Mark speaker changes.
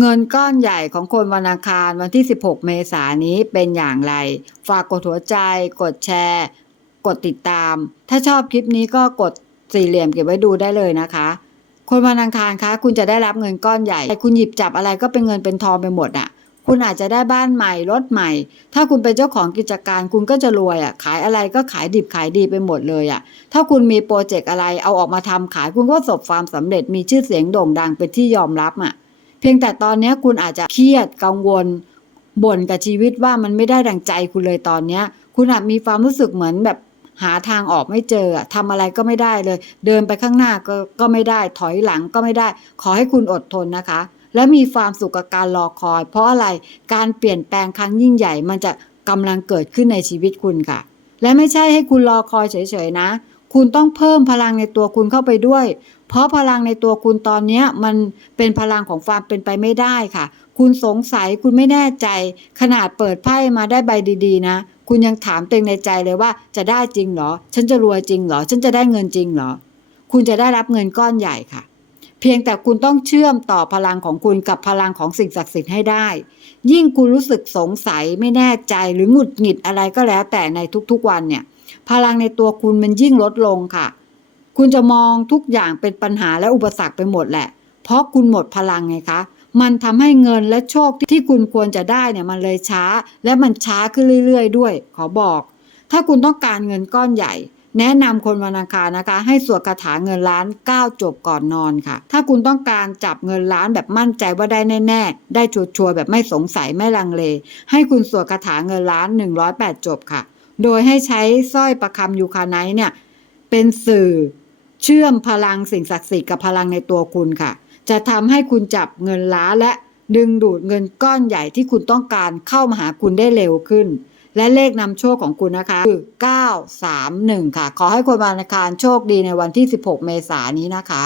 Speaker 1: เงินก้อนใหญ่ของคนวันอังคารวันที่ 16 เมษายนนี้เป็นอย่างไร ฝากกดหัวใจ กดแชร์ กดติดตาม ถ้าชอบคลิปนี้ก็กดสี่เหลี่ยมเก็บไว้ดูได้เลยนะคะ คนวันอังคารคะคุณจะได้รับเงินก้อนใหญ่ คุณหยิบจับอะไรก็เป็นเงินเป็นทองไปหมดอะคุณอาจจะได้บ้านใหม่รถใหม่ ถ้าคุณเป็นเจ้าของกิจการคุณก็จะรวยอะขายอะไรก็ขายดิบขายดีไปหมดเลยอะถ้าคุณมีโปรเจกต์อะไรเอาออกมาทำขายคุณก็ประสบความสำเร็จมีชื่อเสียงโด่งดังเป็นที่ยอมรับอะ เพียงแต่ตอนนี้คุณอาจจะเครียดกังวลบ่นกับชีวิตว่ามันไม่ได้ดังใจคุณเลยตอนเนี้ย คุณอาจมีความรู้สึกเหมือนแบบหาทางออกไม่เจอทำอะไรก็ไม่ได้เลย เดินไปข้างหน้าก็ก็ไม่ได้ ถอยหลังก็ไม่ได้ ขอให้คุณอดทนนะคะ และมีความสุขกับการรอคอย เพราะอะไรการเปลี่ยนแปลงครั้งยิ่งใหญ่ มันจะกำลังเกิดขึ้นในชีวิตคุณค่ะ และไม่ใช่ให้คุณรอคอยเฉยๆนะ คุณต้องเพิ่มพลังในตัวคุณเข้าไปด้วย เพราะพลังในตัวคุณตอนนี้มันเป็นพลังของความเป็นไปไม่ได้ค่ะ คุณสงสัยคุณไม่แน่ใจ ขนาดเปิดไพ่มาได้ใบดีๆ นะ คุณยังถามตัวเองในใจเลยว่าจะได้จริงเหรอ ฉันจะรวยจริงเหรอ ฉันจะได้เงินจริงเหรอ คุณจะได้รับเงินก้อนใหญ่ค่ะเพียงแต่คุณต้องเชื่อมต่อพลังของคุณกับพลังของสิ่งศักดิ์สิทธิ์ให้ได้ ยิ่งคุณรู้สึกสงสัยไม่แน่ใจหรือหงุดหงิดอะไรก็แล้วแต่ในทุกๆวันเนี่ย พลังในตัวคุณมันยิ่งลดลงค่ะ คุณจะมองทุกอย่างเป็นปัญหาและอุปสรรคไปหมดแหละ เพราะคุณหมดพลังไงคะ มันทำให้เงินและโชคที่คุณควรจะได้เนี่ยมันเลยช้า และมันช้าขึ้นเรื่อย ๆ ด้วย ขอบอก ถ้าคุณต้องการเงินก้อนใหญ่แนะนำคนวันอังคารนะคะ ให้สวดคาถาเงินล้าน 9 จบก่อนนอนค่ะ ถ้าคุณต้องการจับเงินล้านแบบมั่นใจว่าได้แน่ ๆ ได้ชัวร์ๆแบบไม่สงสัยไม่ลังเล ให้คุณสวดคาถาเงินล้าน 108 จบค่ะ โดยให้ใช้สร้อยประคำยูคาไนท์เนี่ย เป็นสื่อเชื่อมพลังสิ่งศักดิ์สิทธิ์กับพลังในตัวคุณค่ะ จะทำให้คุณจับเงินล้านและดึงดูดเงินก้อนใหญ่ที่คุณต้องการเข้ามาหาคุณได้เร็วขึ้น และเลขนำโชคของคุณนะคะ คือ 931 ค่ะ ขอให้คนวันอังคารโชคดีในวันที่ 16 เมษายนนี้นะคะ